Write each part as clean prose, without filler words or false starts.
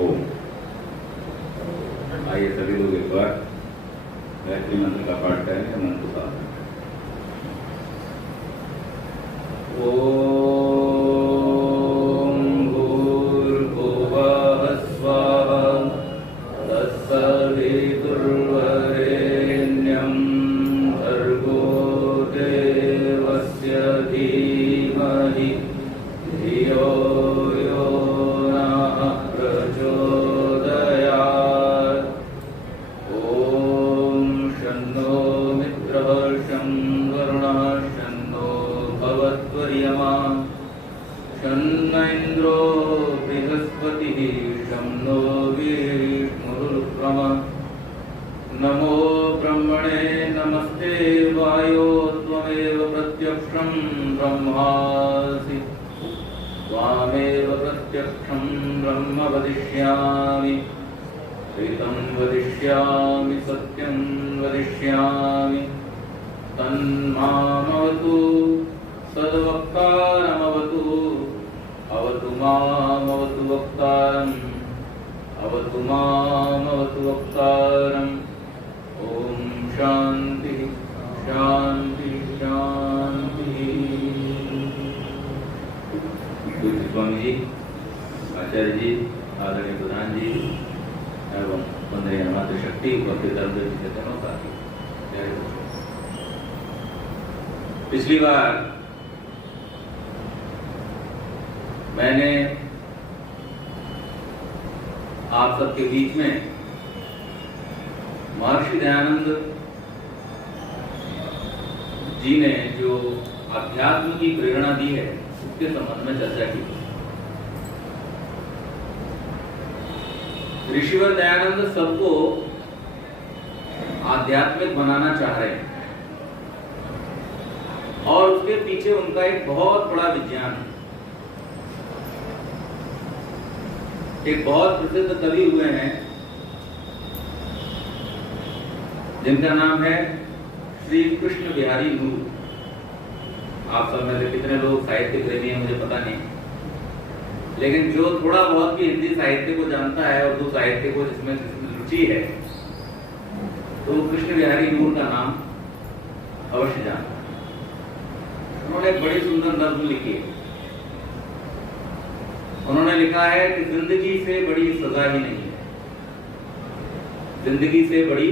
ओम। आइए सभी लोग एक बार गायत्री मंत्र का पाठ करेंगे। मंत्र को साथ ओम भूर्भुवः स्वः तत्सवितुर्वरेण्यं भर्गो देवस्य धीमहि धियो यो नः प्रचोदयात्। ॐ शन्नो मित्रः शं वरुणः शन्नो भवत्वर्यमा शन्न इन्द्रो बृहस्पतिः शं नो विष्णुरुक्रमः। नमो ब्रह्मणे नमस्ते वायो त्वमेव प्रत्यक्षं ब्रह्मासि त्वामेव प्रत्यक्षं ब्रह्म वदिष्यामि ऋतं वदिष्यामि सत्यं वदिष्यामि तन्मामवतु सद्वक्तारमवतु अवतु मामवतु वक्तारम् अवतु मामवतु वक्तारम्। ॐ शान्ति शान्ति शान्ति। पूज्य स्वामी जी, आचार्य जी, आदरणीय प्रधान जी एवं वंदनीय मातृशक्ति उपस्थित धर्मों का पिछली बार मैंने आप सबके बीच में महर्षि दयानंद जी ने जो अध्यात्म की प्रेरणा दी है उसके संबंध में चर्चा की। ऋषिवर दयानंद सबको आध्यात्मिक बनाना चाह रहे हैं और उसके पीछे उनका एक बहुत बड़ा विज्ञान है। एक बहुत प्रसिद्ध कवि हुए हैं जिनका नाम है श्री कृष्ण बिहारी नूर। आप सब में से कितने लोग साहित्य प्रेमी हैं मुझे पता नहीं, लेकिन जो थोड़ा बहुत भी हिंदी साहित्य को जानता है और उर्दू साहित्य को जिसमें रुचि है तो कृष्ण बिहारी नूर का नाम अवश्य जानता है। उन्होंने एक बड़ी सुंदर नज्म लिखी है। उन्होंने लिखा है कि जिंदगी से बड़ी सजा ही नहीं है, जिंदगी से बड़ी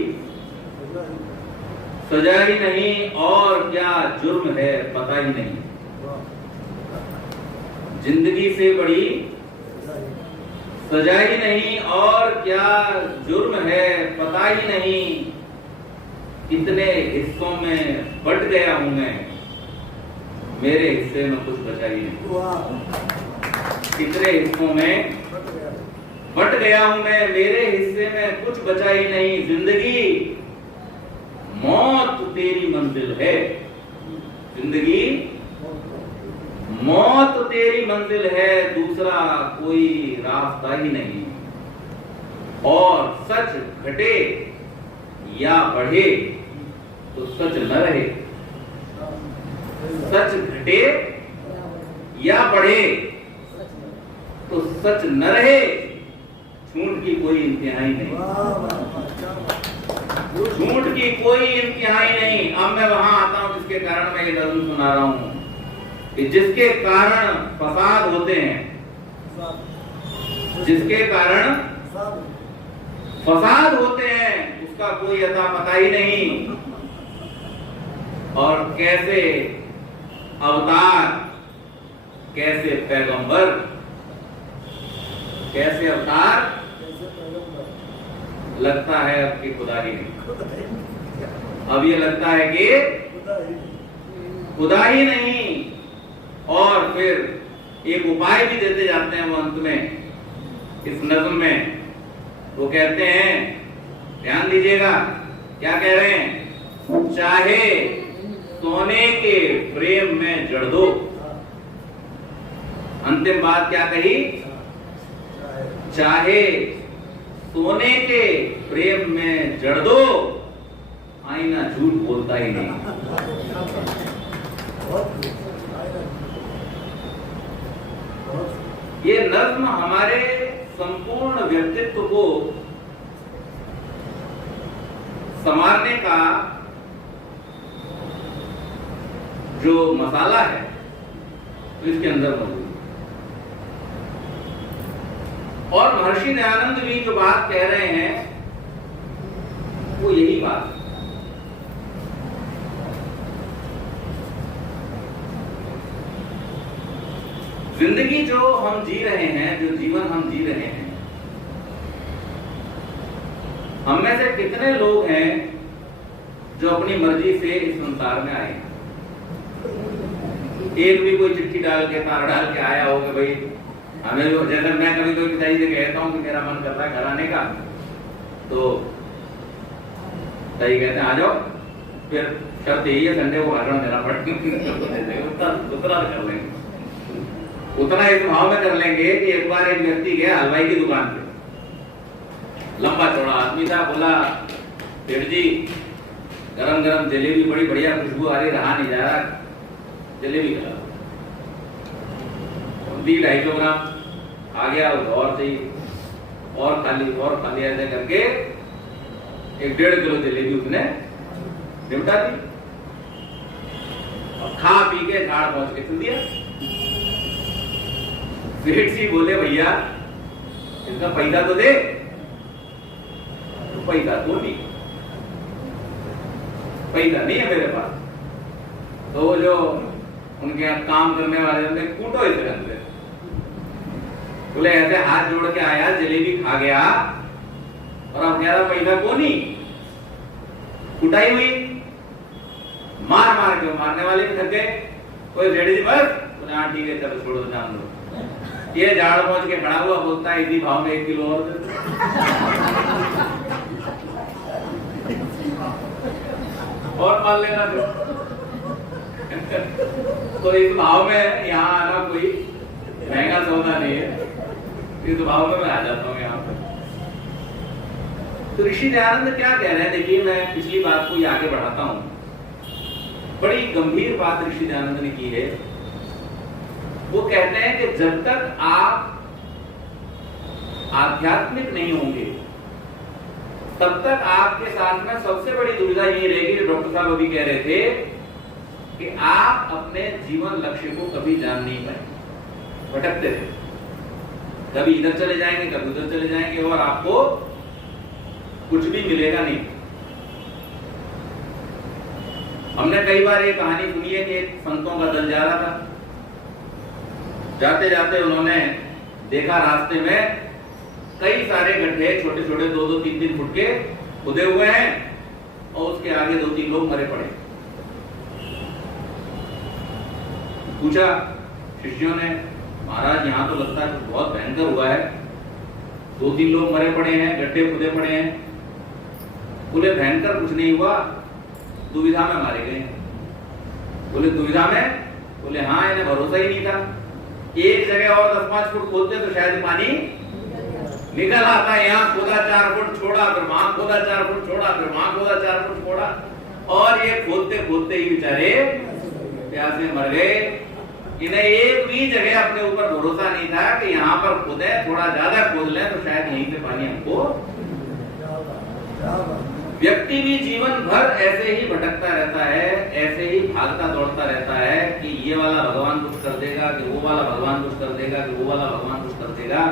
सजा ही नहीं और क्या जुर्म है पता ही नहीं। जिंदगी से बड़ी सजा ही नहीं और क्या जुर्म है पता ही नहीं। कितने हिस्सों में बट गया हूं मैं, मेरे हिस्से में कुछ बचा ही नहीं। कितने हिस्सों में बट गया हूं मैं, मेरे हिस्से में कुछ बचा ही नहीं। जिंदगी मौत तेरी मंजिल है, जिंदगी मौत तेरी मंजिल है, दूसरा कोई रास्ता ही नहीं। और सच घटे या बढ़े तो सच न रहे, सच घटे या बढ़े तो सच न रहे। झूठ की कोई इंतहाई नहीं, झूठ की कोई इंतहाई नहीं। अब मैं वहां आता हूं जिसके कारण मैं ये नज़्म सुना रहा हूं कि जिसके कारण फसाद होते हैं, जिसके कारण फसाद होते हैं उसका कोई अता पता ही नहीं। और कैसे अवतार, कैसे पैगंबर, कैसे अवतार, लगता है अब की खुदा ही नहीं। अब ये लगता है कि खुदा ही नहीं। और फिर एक उपाय भी देते जाते हैं वो अंत में इस नज़्म में। वो कहते हैं, ध्यान दीजिएगा क्या कह रहे हैं, चाहे सोने के फ्रेम में जड़ दो। अंतिम बात क्या कही, चाहे सोने के फ्रेम में जड़ दो, आईना झूठ बोलता ही नहीं। ये नज्म हमारे संपूर्ण व्यक्तित्व को संवारने का जो मसाला है तो इसके अंदर मौजूद है। और महर्षि दयानंद भी जो बात कह रहे हैं वो यही बात है। जिंदगी जो हम जी रहे हैं, जो जीवन हम जी रहे हैं, हम में से कितने लोग हैं जो अपनी मर्जी से इस संसार में आए? एक भी कोई चिट्ठी डाल के, तार डाल के आया हो कि भाई हमें, जैसे मैं कभी कोई पिताजी से कहता हूँ कि मेरा मन कर रहा है घर आने का, तो सही कहते हैं आ जाओ, फिर शर्त यही है संडे को भाषण देना पड़ेगा। उतना कर लेंगे, उतना इस भाव में कर लेंगे कि एक बार एक व्यक्ति गया हलवाई की दुकान पे, लंबा चौड़ा आदमी था, बोला सेठ जी गरम गरम जलेबी, बड़ी बढ़िया खुशबू आ रही, रहा नहीं जा रहा, जलेबी खिला। 250 ग्राम आ गया, और चाहिए और खाली ऐसे करके 1.5 किलो जलेबी उसने निपटा दी और खा पी के झाड़ पहुंच के चल दिया। सेठ जी बोले भैया इसका पैसा तो दे, तो पैसा तो नहीं, पैसा नहीं है मेरे पास। तो वो जो उनके यहाँ काम करने वाले उनके कूटो इस रंग से, बोले ऐसे हाथ जोड़ के आया, जलेबी खा गया और अब कह रहा पैसा को नहीं। कुटाई हुई, मार मार के, मारने वाले भी थक गए। कोई रेडी जी बस, बोले हाँ ठीक है चलो छोड़ो जान दो। ये झाड़ पहुंच के खड़ा हुआ, बोलता है इसी भाव में 1 किलो और मान लेना। तो इस भाव में यहाँ आना कोई महंगा सौदा नहीं है, इस भाव में मैं आ जाता हूँ यहाँ पर। तो ऋषि दयानंद क्या कह रहे हैं, देखिए मैं पिछली बात को ये आगे बढ़ाता हूँ। बड़ी गंभीर बात ऋषि दयानंद ने की है। वो कहते हैं कि जब तक आप आध्यात्मिक नहीं होंगे तब तक आपके साथ में सबसे बड़ी दुविधा ये रहेगी, जो डॉक्टर साहब अभी कह रहे थे, कि आप अपने जीवन लक्ष्य को कभी जान नहीं पाए, भटकते रहे, कभी इधर चले जाएंगे, कभी उधर चले जाएंगे और आपको कुछ भी मिलेगा नहीं। हमने कई बार ये कहानी सुनी है कि एक संतों का दल जा रहा था, जाते जाते उन्होंने देखा रास्ते में कई सारे गड्ढे, छोटे छोटे 2-2, 3-3 फुट के खुदे हुए हैं और उसके आगे 2-3 लोग मरे पड़े। पूछा शिष्यों ने, महाराज यहाँ तो लगता है कुछ बहुत भयंकर हुआ है, 2-3 लोग मरे पड़े हैं, गड्ढे खुदे पड़े हैं। बोले भयंकर कुछ नहीं हुआ, दुविधा में मारे गए। बोले दुविधा में? बोले हाँ, इन्हें भरोसा ही नहीं था। एक जगह और 10-5 फुट खोदते तो शायद पानी निकल आता। यहाँ खोदा 4 फुट छोड़ा, फिर वहां खोदा 4 फुट छोड़ा, फिर वहां खोदा 4 फुट छोड़ा, और ये खोदते खोदते ही बेचारे प्यासे मर गए। इन्हें एक भी जगह अपने ऊपर भरोसा नहीं था कि यहाँ पर खोदे, थोड़ा ज्यादा खोद लें तो शायद यहीं से पानी हमको। व्यक्ति भी जीवन भर ऐसे ही भटकता रहता है, ऐसे ही भागता दौड़ता रहता है कि ये वाला भगवान कुछ कर देगा, कि वो वाला भगवान कुछ कर देगा, कि वो वाला भगवान कुछ कर देगा।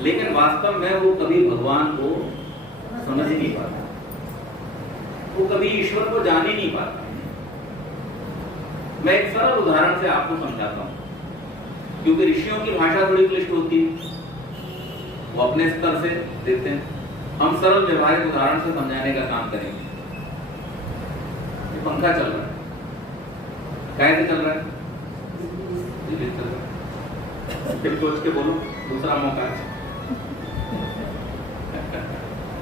लेकिन वास्तव में वो कभी भगवान को समझ ही नहीं पाता, वो कभी ईश्वर को जान ही नहीं पाता। मैं एक सरल उदाहरण से आपको समझाता हूं, क्योंकि ऋषियों की भाषा थोड़ी क्लिष्ट होती है, वो अपने स्तर से देते हैं। हम सरल व्यवहारिक उदाहरण से समझाने का काम करेंगे। ये पंखा चल रहा है, कैसे चल रहा है? बिजली चल रहा है। फिर सोच के बोलो, दूसरा मौका है।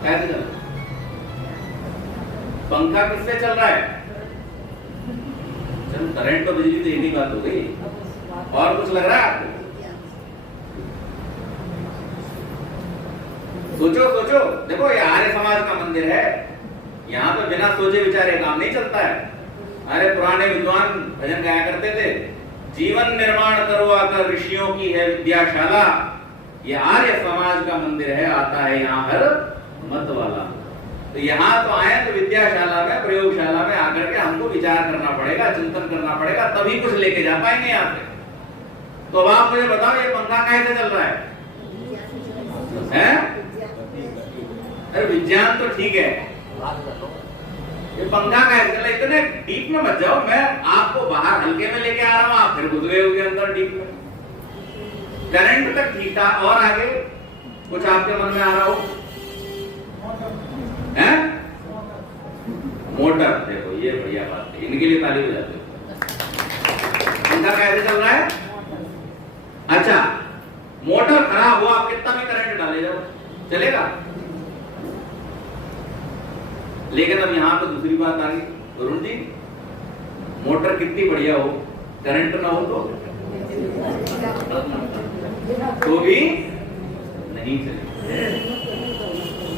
कैसे चल रहा है? पंखा किससे चल रहा है? चलो करंट और बिजली तो एक ही बात हो गई, और कुछ लग रहा है आपको? सोचो सोचो, देखो ये आर्य समाज का मंदिर है, यहाँ तो बिना सोचे विचारे काम नहीं चलता है। अरे पुराने विद्वान भजन गाया करते थे, जीवन निर्माण करो आकर ऋषियों की है विद्याशाला, ये आर्य समाज का मंदिर है, आता है यहाँ हर मत वाला। तो यहाँ तो आए तो विद्याशाला में, प्रयोगशाला में आकर के हमको विचार करना पड़ेगा, चिंतन करना पड़ेगा, तभी कुछ लेके जा पाएंगे यहाँ से। तो अब आप मुझे बताओ ये पंखा कैसे चल रहा है? अरे विज्ञान तो ठीक है, ये पंखा कैसे चल रहा है? इतने डीप में मत जाओ, मैं आपको बाहर हल्के में लेके आ रहा हूँ, आप फिर घुस गए होगे अंदर डीप में। करंट तक ठीक था, और आगे कुछ आपके मन में आ रहा हो? हैं? मोटर, देखो ये बढ़िया बात है, इनके लिए ताली बजाते हो। पंखा कैसे चल रहा है? अच्छा, मोटर खराब हुआ, आप कितना भी करंट डाले जाओ, चलेगा? लेकिन अब यहां पर दूसरी बात आ गई, वरुण जी, मोटर कितनी बढ़िया हो, करंट ना हो तो भी नहीं चलेगी।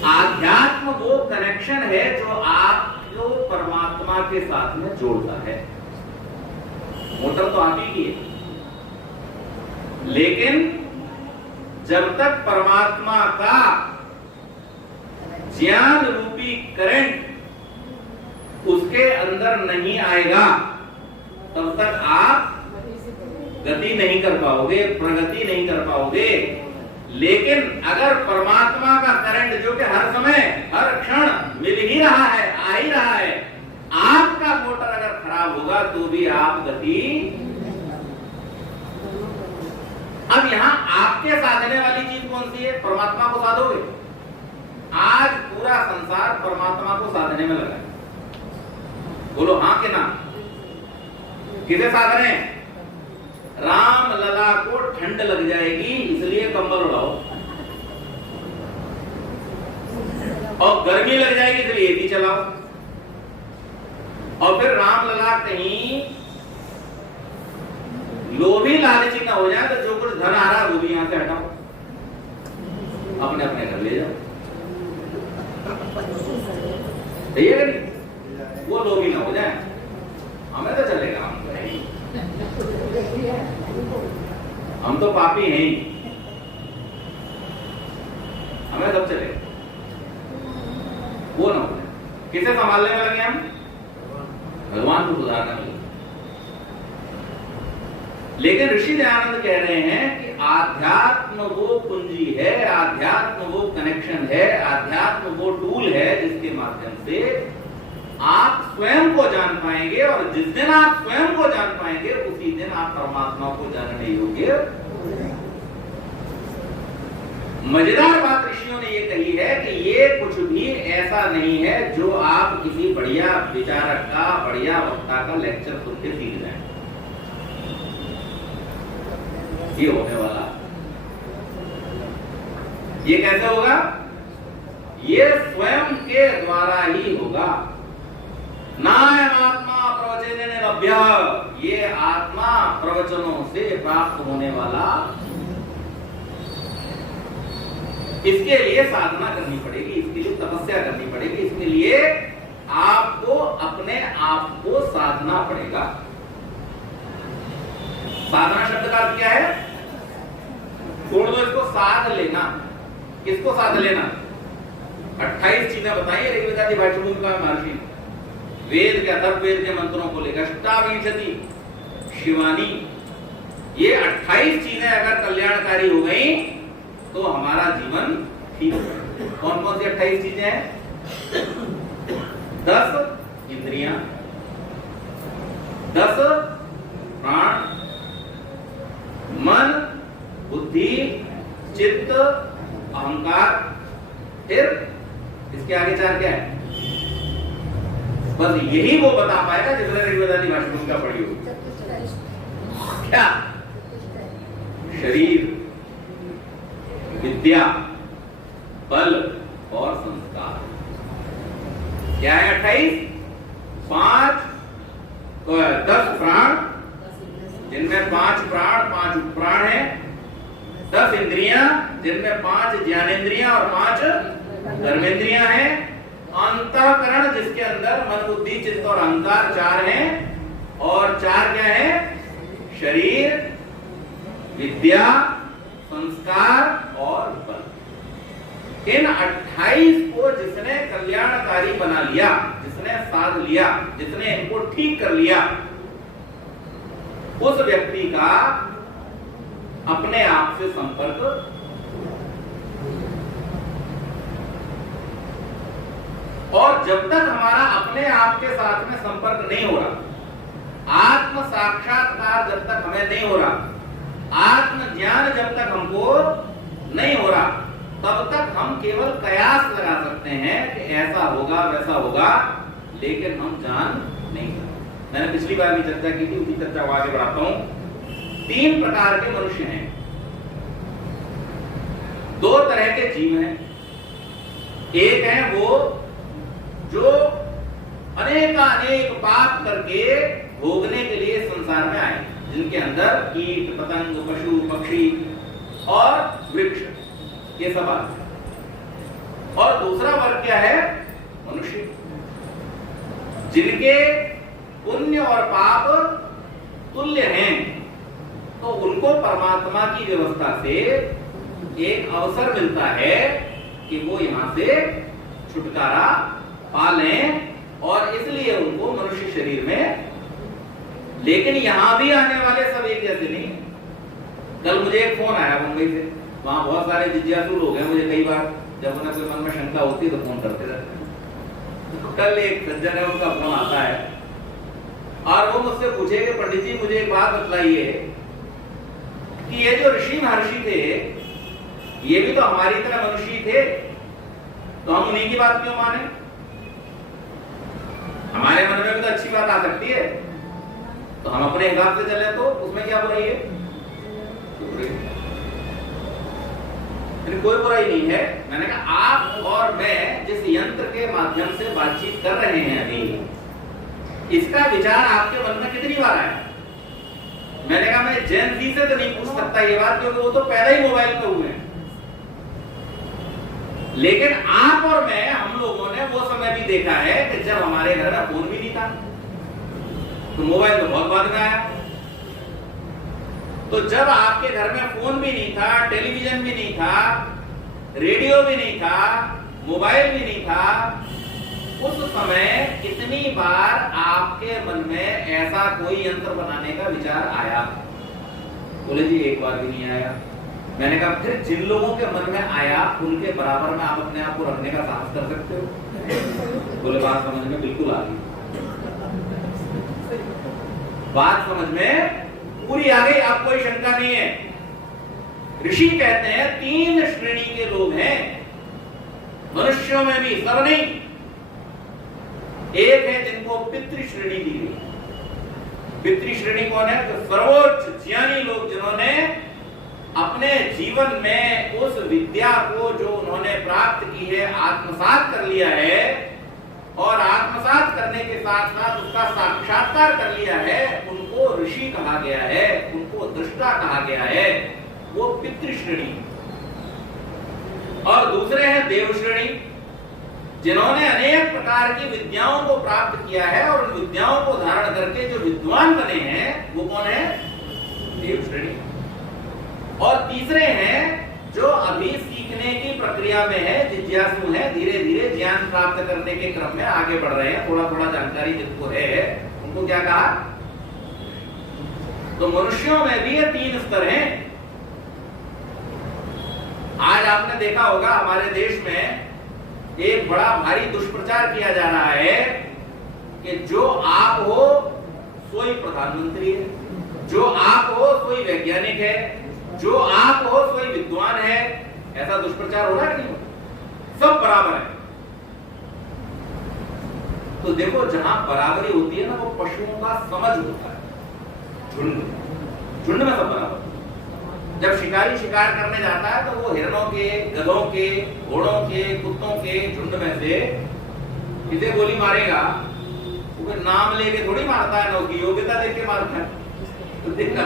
आध्यात्म वो कनेक्शन है जो आपको परमात्मा के साथ में जोड़ता है। मोटर तो आप ही की है, लेकिन जब तक परमात्मा का ज्ञान रूपी करंट उसके अंदर नहीं आएगा, तब तक आप गति नहीं कर पाओगे, प्रगति नहीं कर पाओगे। लेकिन अगर परमात्मा का करंट जो कि हर समय हर क्षण मिल ही रहा है, आ ही रहा है, आपका मोटर अगर खराब होगा तो भी आप गति। अब यहां आपके साधने वाली चीज कौन सी है? परमात्मा को साधोगे। आज पूरा संसार परमात्मा को साधने में लगा है, बोलो हां कि ना? किसे साध रहे हैं? राम लला को ठंड लग जाएगी इसलिए कंबल उड़ाओ, और गर्मी लग जाएगी इसलिए एसी चलाओ, और फिर राम लला कहीं लोभी लालची ना हो जाए तो जो कुछ धन आ रहा है वो भी यहां से हटाओ, अपने अपने घर ले जाओ। सही है नहीं? वो लोभी ना हो जाए, हमें तो चलेगा, हम तो पापी हैं ही, हमें सब चलेगा। वो ना हो जाए। किसे संभालने में लगे हम? भगवान को सुधारने में लगे। लेकिन ऋषि दयानंद कह रहे हैं कि आध्यात्म वो कुंजी है, आध्यात्म वो कनेक्शन है, आध्यात्म वो टूल है जिसके माध्यम से आप स्वयं को जान पाएंगे, और जिस दिन आप स्वयं को जान पाएंगे उसी दिन आप परमात्मा को जानने योग्य। मजेदार बात ऋषियों ने ये कही है कि ये कुछ भी ऐसा नहीं है जो आप किसी बढ़िया विचारक का, बढ़िया वक्ता का लेक्चर सुन के सीख जाएं। ये होने वाला, ये कैसे होगा? ये स्वयं के द्वारा ही होगा। नायमात्मा प्रवचन लभ्य, ये आत्मा प्रवचनों से प्राप्त होने वाला। इसके लिए साधना करनी पड़ेगी, इसके लिए तपस्या करनी पड़ेगी, इसके लिए आपको अपने आप को साधना पड़ेगा। साधना शब्द का अर्थ क्या है? छोड़ दो इसको, साध लेना। किसको साध लेना? 28 चीजें बताइए ऋग्वेदादि भाष्यभूमि का महर्षि, वेद के अथर्ववेद के मंत्रों को लेकर अष्टाविंशति शिवानी, ये 28 चीजें अगर कल्याणकारी हो गई तो हमारा जीवन ठीक है। कौन कौन सी 28 चीजें हैं? 10 इंद्रियां, 10 प्राण, मन, बुद्धि, चित्त, अहंकार, फिर इसके आगे 4 क्या है? बस यही वो बता पाएगा जिसने ऋग्वेदादि भाष्यभूमि का पढ़ी हो। क्या? शरीर, विद्या, बल और संस्कार। क्या है 28? 10 प्राण, जिनमें 5 प्राण 5 उपप्राण है, 10 इंद्रियां जिनमें 5 ज्ञानेंद्रियां और 5 कर्मेंद्रियां हैं, अंतःकरण जिसके अंदर मन बुद्धि चित्त और अहंकार 4 हैं, और 4 क्या है? शरीर, विद्या, संस्कार इन 28 को जिसने कल्याणकारी बना लिया, जिसने साध लिया, जिसने इनको ठीक कर लिया, उस व्यक्ति का अपने आप से संपर्क और जब तक हमारा अपने आप के साथ में संपर्क नहीं हो रहा, आत्म साक्षात्कार जब तक हमें नहीं हो रहा, आत्म ज्ञान जब तक हमको नहीं हो रहा, तब तक हम केवल कयास लगा सकते हैं कि ऐसा होगा वैसा होगा, लेकिन हम जान नहीं सकते। मैंने पिछली बार भी चर्चा की थी, उसी चर्चा को आगे बढ़ाता हूं। 3 प्रकार के मनुष्य हैं, 2 तरह के जीव हैं। एक है वो जो अनेक पाप करके भोगने के लिए संसार में आए, जिनके अंदर कीट पतंग पशु पक्षी और वृक्ष ये सब आते हैं। और दूसरा वर्ग क्या है? मनुष्य, जिनके पुण्य और पाप तुल्य हैं, तो उनको परमात्मा की व्यवस्था से एक अवसर मिलता है कि वो यहां से छुटकारा पा लें, और इसलिए उनको मनुष्य शरीर में। लेकिन यहां भी आने वाले सब एक जैसे नहीं। कल मुझे एक फोन आया मुंबई से, वहां बहुत सारे जिज्ञासु लोग हैं, मुझे कई बार जब उन्हें कोई मन में शंका होती है तो फोन करते रहते हैं। तो कल एक सज्जन है, उनका फोन आता है और वो मुझसे पूछे कि पंडित जी मुझे एक बात बतलाइए कि ये जो ऋषि महर्षि थे ये भी तो हमारी तरह मनुष्य ही थे, तो हम उन्हीं की बात क्यों माने? हमारे मन में भी तो अच्छी बात आ सकती है, तो हम अपने हिसाब से चले, तो उसमें क्या बुराई है? कोई बुराई नहीं है। मैंने कहा आप और मैं जिस यंत्र के माध्यम से बातचीत कर रहे हैं अभी, इसका विचार आपके मन में कितनी बार आया? मैंने कहा मैं जेन जी से तो नहीं पूछ सकता ये बात, क्योंकि वो तो पहले ही मोबाइल पे हुए हैं। लेकिन आप और मैं, हम लोगों ने वो समय भी देखा है कि जब हमारे घर में फोन भी नहीं था, तो मोबाइल तो बहुत बाद में आया। तो जब आपके घर में फोन भी नहीं था, टेलीविजन भी नहीं था, रेडियो भी नहीं था, मोबाइल भी नहीं था, उस समय कितनी बार आपके मन में ऐसा कोई यंत्र बनाने का विचार आया? बोले जी एक बार भी नहीं आया। मैंने कहा फिर जिन लोगों के मन में आया उनके बराबर में आप अपने आप को रखने का साहस कर सकते हो? बोले बात समझ में बिल्कुल आ गई, बात समझ में पूरी आ गई, आपको कोई शंका नहीं है। ऋषि कहते हैं 3 श्रेणी के लोग हैं मनुष्यों में भी, सब नहीं। एक है जिनको पितृ श्रेणी दी गई। पितृ श्रेणी कौन है? तो सर्वोच्च ज्ञानी लोग, जिन्होंने अपने जीवन में उस विद्या को जो उन्होंने प्राप्त की है आत्मसात कर लिया है, और आत्मसात करने के साथ साथ उसका साक्षात्कार कर लिया है, उनको ऋषि कहा गया है, उनको दृष्टा कहा गया है, वो पितृ श्रेणी। और दूसरे हैं देव श्रेणी, जिन्होंने अनेक प्रकार की विद्याओं को प्राप्त किया है और उन विद्याओं को धारण करके जो विद्वान बने हैं, वो कौन है? देव श्रेणी। और तीसरे हैं जो अभी सीखने की प्रक्रिया में है, जिज्ञासु है, धीरे धीरे ज्ञान प्राप्त करने के क्रम में आगे बढ़ रहे हैं, थोड़ा थोड़ा जानकारी जिनको है, उनको क्या कहा? तो मनुष्यों में भी ये 3 स्तर हैं। आज आपने देखा होगा हमारे देश में एक बड़ा भारी दुष्प्रचार किया जा रहा है कि जो आप हो सोई प्रधानमंत्री है, जो आप हो सोई वैज्ञानिक है, जो आप हो सोई विद्वान है। ऐसा दुष्प्रचार हो रहा है कि नहीं? सब बराबर है। तो देखो जहां बराबरी होती है ना, वो पशुओं का समझ होता है। झुंड में सब बराबर। जब शिकारी शिकार करने जाता है तो वो हिरणों के, गधों के, घोड़ों के, कुत्तों के झुंड में से किसे गोली मारेगा? वो नाम लेके थोड़ी मारता है ना, उसकी योग्यता देख के मारता है। तो देखना,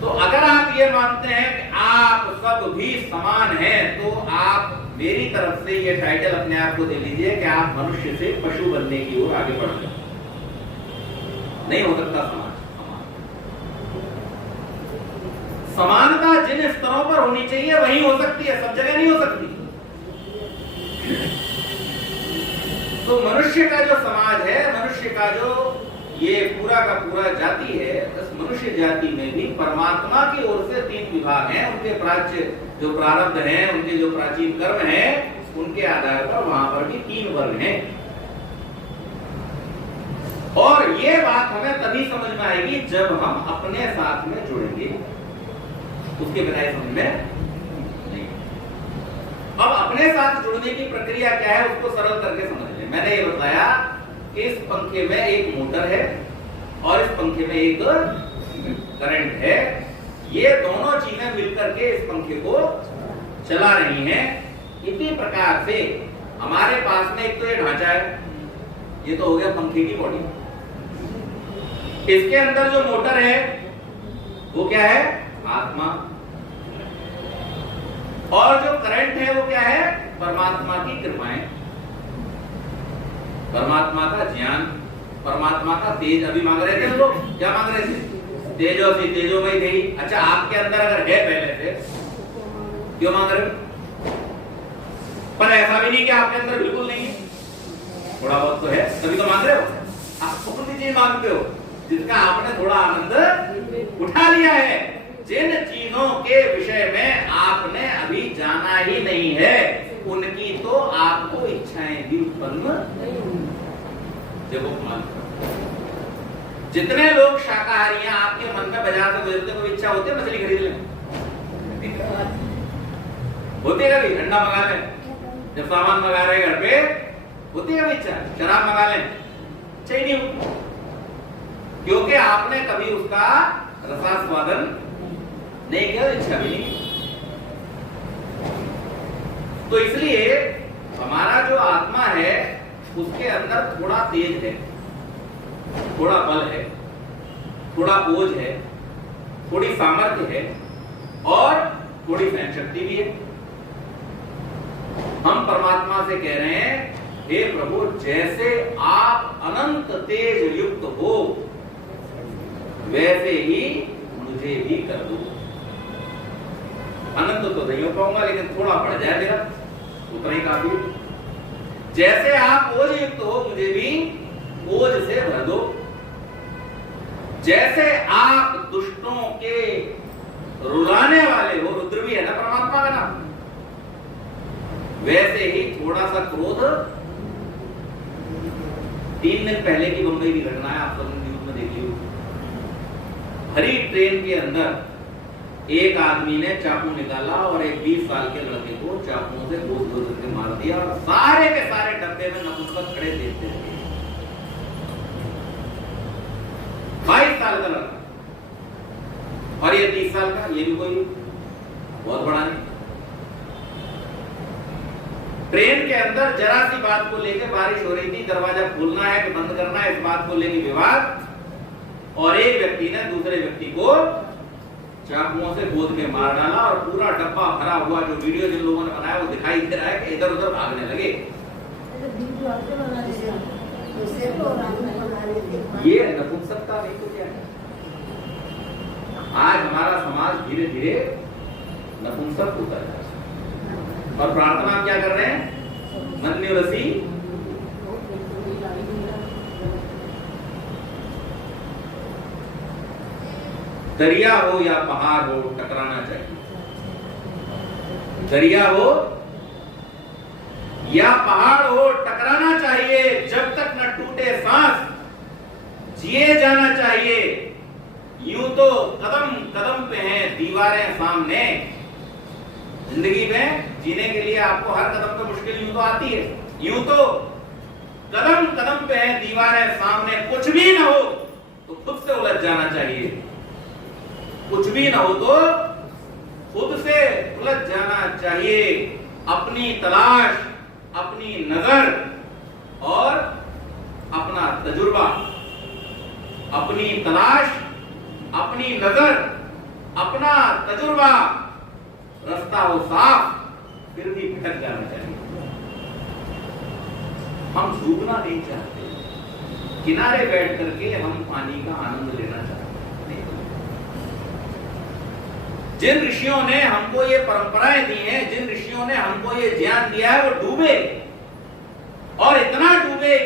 तो अगर आप ये मानते हैं कि आप सब भी समान हैं, तो आप मेरी तरफ से ये टाइटल अपने आप को दे लीजिए कि आप मनुष्य से पशु बनने की ओर आगे बढ़ जाए। नहीं हो सकता समाज। समानता जिन स्तरों पर होनी चाहिए वही हो सकती है, सब जगह नहीं हो सकती। तो मनुष्य का जो समाज है, मनुष्य का जो ये पूरा का पूरा जाति है, उस मनुष्य जाति में भी परमात्मा की ओर से 3 विभाग हैं। उनके प्राच्य जो प्रारब्ध हैं, उनके जो प्राचीन कर्म हैं, उनके आधार पर वहां पर भी 3 वर्ग हैं। और ये बात हमें तभी समझ में आएगी जब हम अपने साथ में जुड़ेंगे, उसके बिना समझ में नहीं। अब अपने साथ जुड़ने की प्रक्रिया क्या है उसको सरल करके समझ लें। मैंने ये बताया कि इस पंखे में एक मोटर है और इस पंखे में एक करंट है। ये दोनों चीजें मिलकर के इस पंखे को चला रही हैं। इसी प्रकार से हमारे पास में एक तो ये ढांचा है, ये तो हो गया पंखे की बॉडी। इसके अंदर जो मोटर है वो क्या है? आत्मा। और जो करंट है वो क्या है? परमात्मा की कृपाएं, परमात्मा का ज्ञान, परमात्मा का तेज। अभी मांग रहे थे हम लोग, क्या मांग रहे थे? तेजो से तेजोमय देही। अच्छा, आपके अंदर अगर है पहले से, क्यों मांग रहे हो? पर ऐसा भी नहीं कि आपके अंदर बिल्कुल नहीं है, थोड़ा बहुत तो है, तभी तो मांग रहे हो। आप कौन सी चीज मांगते हो? जिसका आपने थोड़ा आनंद उठा लिया है। जिन चीजों के विषय में आपने अभी जाना ही नहीं है, उनकी तो आपको इच्छाएं भी उत्पन्न देखो। जितने लोग शाकाहारी हैं, आपके मन में बाजार से गुजरते कोई इच्छा होती है मछली खरीद लें? होती है कभी? अंडा मंगा लें, जब सामान मंगा रहे घर पे, होती है कभी इच्छा? शराब मंगा लें, चाहिए नहीं, क्योंकि आपने कभी उसका रसास्वादन नहीं किया, इच्छा भी नहीं। तो इसलिए हमारा जो आत्मा है उसके अंदर थोड़ा तेज है, थोड़ा बल है, थोड़ा बोझ है, थोड़ी सामर्थ्य है और थोड़ी सहन शक्ति भी है। हम परमात्मा से कह रहे हैं, हे प्रभु, जैसे आप अनंत तेज युक्त हो वैसे ही मुझे भी कर दो। अनंत तो नहीं हो पाऊंगा, लेकिन थोड़ा बढ़ जाए मेरा, उतना ही काफी। जैसे आप ओज युक्त हो, मुझे भी ओज से भर दो। जैसे आप दुष्टों के रुलाने वाले हो, रुद्र भी है ना परमात्मा का नाम, वैसे ही थोड़ा सा क्रोध। 3 दिन पहले की मुंबई की घटना है, आप सब न्यूज में देखी। भरी ट्रेन के अंदर एक आदमी ने चाकू निकाला और एक 20 साल के लड़के को चाकुओं से घोस घोस करके मार दिया और सारे के सारे डब्बे में नपुंसक खड़े देखते थे। 22 साल का लड़का और ये 30 साल का, ये भी कोई बहुत बड़ा नहीं। ट्रेन के अंदर जरा सी बात को लेकर, बारिश हो रही थी, दरवाजा खोलना है कि बंद करना है, इस बात को लेकर विवाद, और एक व्यक्ति ने दूसरे व्यक्ति को चाकुओं से गोद के मार डाला और पूरा डब्बा भरा हुआ, जो वीडियो जिन लोगों ने बनाया वो दिखाई दे रहा है कि इधर उधर भागने लगे। ये नपुंसकता नहीं तो क्या है? आज हमारा समाज धीरे धीरे नपुंसक होता है। और प्रार्थना क्या कर रहे हैं? मन्युरसी दरिया हो या पहाड़ हो, टकराना चाहिए। दरिया हो या पहाड़ हो, टकराना चाहिए। जब तक न टूटे सांस, जिए जाना चाहिए। यूं तो कदम कदम पे हैं दीवारें सामने। जिंदगी में जीने के लिए आपको हर कदम पे मुश्किल यूं तो आती है। यूं तो कदम कदम पे हैं दीवारें सामने। कुछ भी ना हो तो खुद से उलझ जाना चाहिए। कुछ भी ना हो तो खुद से उलझ जाना चाहिए। अपनी तलाश, अपनी नजर और अपना तजुर्बा। अपनी तलाश, अपनी नजर, अपना तजुर्बा, रास्ता हो साफ, फिर भी भटक जाना चाहिए। हम डूबना नहीं चाहते, किनारे बैठ करके हम पानी का आनंद लेना चाहते। जिन ऋषियों ने हमको ये परंपराएं दी हैं, जिन ऋषियों ने हमको ये ज्ञान दिया है, वो डूबे, और इतना डूबे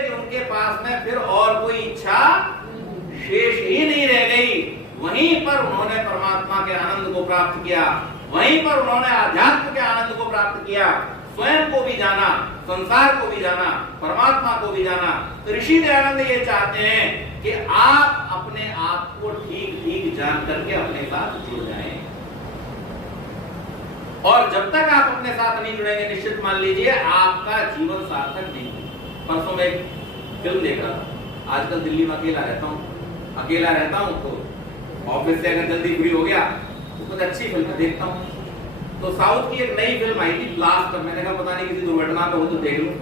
कि उनके पास में फिर और कोई इच्छा शेष ही नहीं रह गई। वहीं पर उन्होंने परमात्मा के आनंद को प्राप्त किया, वहीं पर उन्होंने आध्यात्म के आनंद को प्राप्त किया, स्वयं को भी जाना, संसार को भी जाना, परमात्मा को भी जाना। तो ऋषि दयानंद ये चाहते हैं कि आप अपने आप को ठीक ठीक जान करके अपने साथ जुड़ जाएं, और जब तक आप अपने साथ नहीं जुड़ेंगे, निश्चित मान लीजिए आपका जीवन सार्थक नहीं होगा। परसों में एक फिल्म देख रहा था, आजकल दिल्ली में अकेला रहता हूँ, तो ऑफिस से अगर जल्दी फ्री हो गया तो कुछ अच्छी फिल्म देखता हूँ। तो साउथ की एक नई फिल्म आई थी ब्लास्ट, मैंने कहा पता नहीं किसी दुर्घटना पे हो तो देख लूं।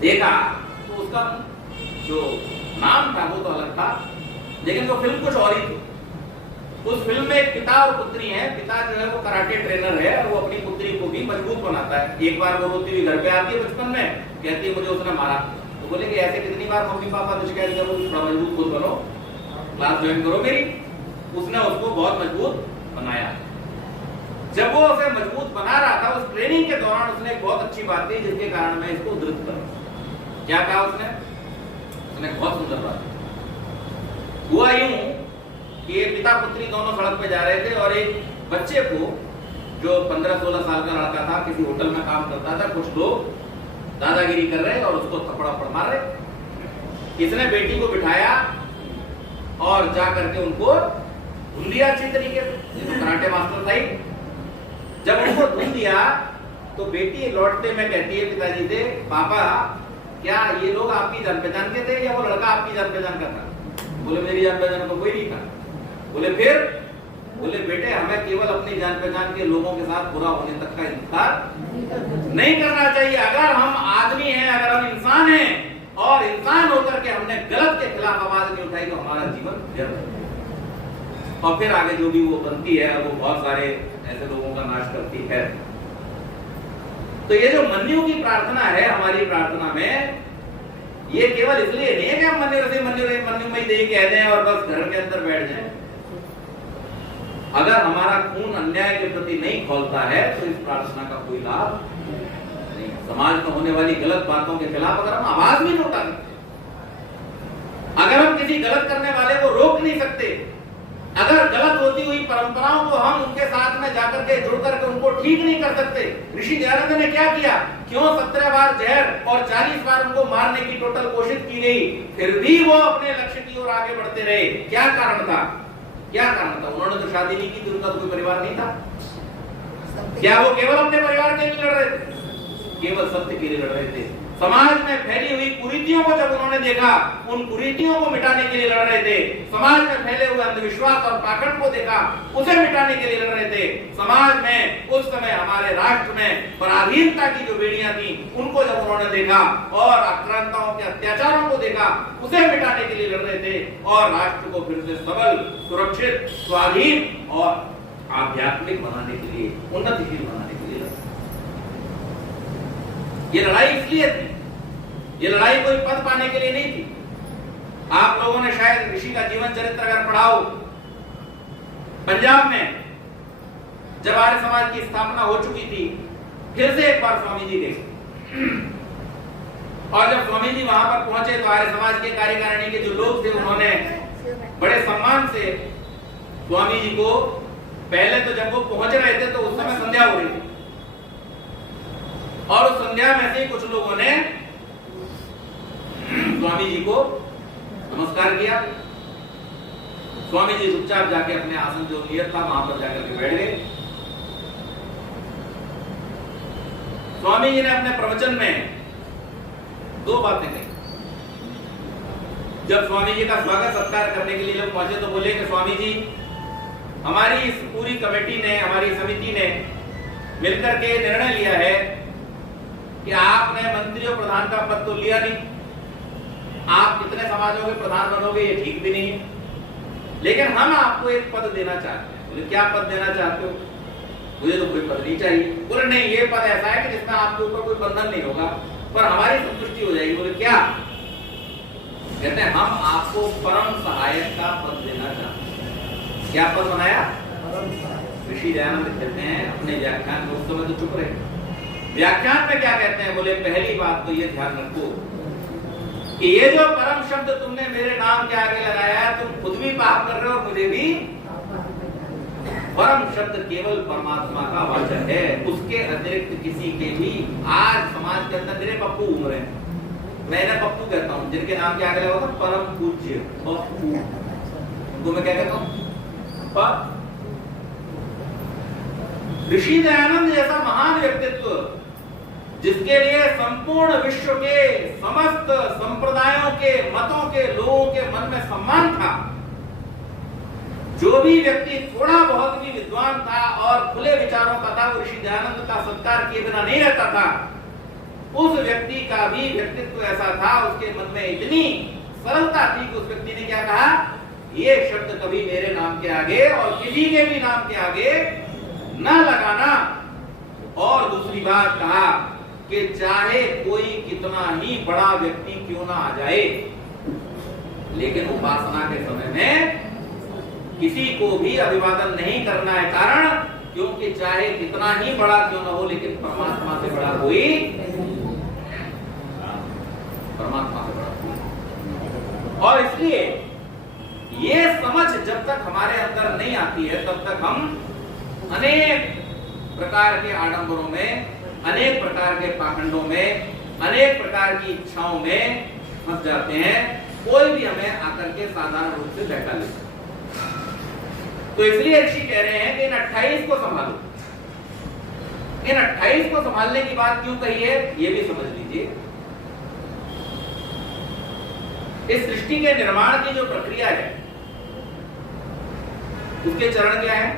देखा तो उसका जो नाम था वो तो अलग था, लेकिन वो फिल्म कुछ और ही थी। उस फिल्म में एक पिता और पुत्री हैं। पिता जो है वो कराटे ट्रेनर है, और वो अपनी पुत्री को भी मजबूत बनाता है। एक बार वो रोती हुई घर पे आती है बचपन में, कहती है मुझे उसने मारा। तो बोले कि ऐसे कितनी बार मम्मी पापा तो शिकायत करो, थोड़ा मजबूत खुद बनो, क्लास ज्वाइन करो मेरी। उसने उसको बहुत मजबूत बनाया। जब वो उसे मजबूत बना रहा था, उस ट्रेनिंग के दौरान उसने एक बहुत अच्छी बात की, जिसके कारण मैं इसको उद्धृत करूं। क्या कहा उसने बहुत सुंदर बात। हुआ यूं कि पिता पुत्री दोनों सड़क पे जा रहे थे, और एक बच्चे को जो 15-16 साल का लड़का था, किसी होटल में काम करता था, कुछ लोग दादागिरी कर रहे और उसको थप्पड़ मार रहे। इसने बेटी को बिठाया और जा करके उनको धुन दिया अच्छी तरीके से, कराटे मास्टर था। जब उनको धुन दिया तो बेटी लौटते में कहती है पिताजी से, पापा क्या ये लोग आपकी जान पहचान के थे, या वो लड़का आपकी जान पहचान का था? बोले मेरी जान पहचान का कोई नहीं था। बोले फिर? बोले बेटे हमें केवल अपनी जान पहचान के लोगों के साथ बुरा होने तक का इंतजार नहीं करना चाहिए। अगर हम आदमी हैं, अगर हम इंसान हैं, और इंसान होकर के हमने गलत के खिलाफ आवाज नहीं उठाई, तो हमारा जीवन व्यर्थ है। और फिर आगे जो भी वो बनती है, वो बहुत सारे ऐसे लोगों का नाश करती है। तो ये जो मन्यु की प्रार्थना है हमारी प्रार्थना में, ये केवल इसलिए नहीं है कि हम मन्यु में दे कह दें और बस घर के अंदर बैठ जाएं। अगर हमारा खून अन्याय के प्रति नहीं खौलता है तो इस प्रार्थना का कोई लाभ नहीं। समाज में होने वाली गलत बातों के खिलाफ अगर हम आवाज भी नहीं उठा सकते, अगर हम किसी गलत करने वाले को रोक नहीं सकते, अगर गलत होती हुई परंपराओं को हम उनके साथ में जाकर के जुड़ करके उनको ठीक नहीं कर सकते। ऋषि दयानंद ने क्या किया? क्यों 17 बार जहर और 40 बार उनको मारने की टोटल कोशिश की गई, फिर भी वो अपने लक्ष्य की ओर आगे बढ़ते रहे। क्या कारण था? उन्होंने तो शादी नहीं की थी, उनका कोई परिवार नहीं था। क्या वो केवल अपने परिवार के लिए लड़ रहे थे? केवल सत्य के लिए लड़ रहे थे। समाज में फैली हुई कुरीतियों को जब उन्होंने देखा, उन कुरीतियों को मिटाने के लिए लड़ रहे थे। समाज में फैले हुए अंधविश्वास और पाखंड को देखा, उसे मिटाने के लिए लड़ रहे थे। समाज में उस समय हमारे राष्ट्र में पराधीनता की जो बेड़ियां थी, उनको जब उन्होंने देखा, और आक्रांताओं के अत्याचारों को देखा, उसे मिटाने के लिए लड़ रहे थे। और राष्ट्र को फिर से सबल, सुरक्षित, स्वाधीन और आध्यात्मिक बनाने के लिए, उन्नतिशील बनाने के लिए ये लड़ाई इसलिए थी। ये लड़ाई कोई पद पाने के लिए नहीं थी। आप लोगों ने शायद ऋषि का जीवन चरित्र अगर पढ़ा हो, पंजाब में जब आर्य समाज की स्थापना हो चुकी थी, फिर से एक बार स्वामी जी गए, और जब स्वामी जी वहां पर पहुंचे तो आर्य समाज के कार्यकारिणी के जो लोग थे, उन्होंने बड़े सम्मान से स्वामी जी को, पहले तो जब वो पहुंच रहे थे तो उस समय संध्या हो रही थी, और उस संध्या में से कुछ लोगों ने स्वामी जी को नमस्कार किया। स्वामी जी चुपचाप जाके अपने आसन जो नियत था वहां पर जाकर के बैठ गए। स्वामी जी ने अपने प्रवचन में 2 बातें कही। जब स्वामी जी का स्वागत सत्कार करने के लिए लोग पहुंचे तो बोले कि स्वामी जी, हमारी इस पूरी कमेटी ने, हमारी समिति ने मिलकर के निर्णय लिया है कि आपने मंत्री और प्रधान का पद तो लिया नहीं, आप कितने समाजों के प्रधान बनोगे ये ठीक भी नहीं है, लेकिन हम आपको एक पद देना चाहते हैं। बोले क्या पद देना चाहते हो? मुझे तो कोई पद नहीं चाहिए। बोले नहीं, ये पद ऐसा है कि जिसमें आपके ऊपर कोई बंधन नहीं होगा, पर हमारी संतुष्टि हो जाएगी। बोले क्या? कहते हैं हम आपको परम सहायक का पद देना चाहते हैं। क्या पद बनाया? ऋषि दयानंद कहते हैं अपने व्याख्यान में, उस समय तो चुप रहे, व्याख्यान में क्या कहते हैं, बोले पहली बात तो ये ध्यान रखो कि ये जो परम शब्द तुमने मेरे नाम के आगे लगाया है, तुम खुद भी पाप कर रहे हो, मुझे भी। परम शब्द केवल परमात्मा का वाचक है, उसके अतिरिक्त किसी के भी। आज समाज के अंदर मेरे पप्पू घूम रहे हैं, मैं इन्हें पप्पू कहता हूँ, जिनके नाम के आगे लगा होता परम पूज्य पप्पू, उनको मैं क्या कहता हूँ, पप्पू। ऋषि दयानंद जैसा महान व्यक्तित्व, जिसके लिए संपूर्ण विश्व के समस्त संप्रदायों के, मतों के लोगों के मन में सम्मान था, जो भी व्यक्ति थोड़ा बहुत भी विद्वान था और खुले विचारों का था, वो ऋषि दयानंद का सत्कार किए बिना नहीं रहता था। उस व्यक्ति का भी व्यक्तित्व ऐसा था, उसके मन में इतनी सरलता थी कि उस व्यक्ति ने क्या कहा, ये शब्द कभी मेरे नाम के आगे और किसी के भी नाम के आगे न लगाना। और दूसरी बात कहा कि चाहे कोई कितना ही बड़ा व्यक्ति क्यों ना आ जाए, लेकिन उपासना के समय में किसी को भी अभिवादन नहीं करना है। कारण, क्योंकि चाहे कितना ही बड़ा क्यों ना हो, लेकिन परमात्मा से बड़ा कोई, परमात्मा से बड़ा कोई। और इसलिए ये समझ जब तक हमारे अंदर नहीं आती है, तब तक हम अनेक प्रकार के आडंबरों में, अनेक प्रकार के पाखंडों में, अनेक प्रकार की इच्छाओं में फंस जाते हैं। कोई भी हमें आकर के साधारण रूप से बहका लेता है। तो इसलिए ऋषि कह रहे हैं कि इन 28 को संभालो। इन 28 को संभालने की बात क्यों कही है, ये भी समझ लीजिए। इस सृष्टि के निर्माण की जो प्रक्रिया है, उसके चरण क्या है?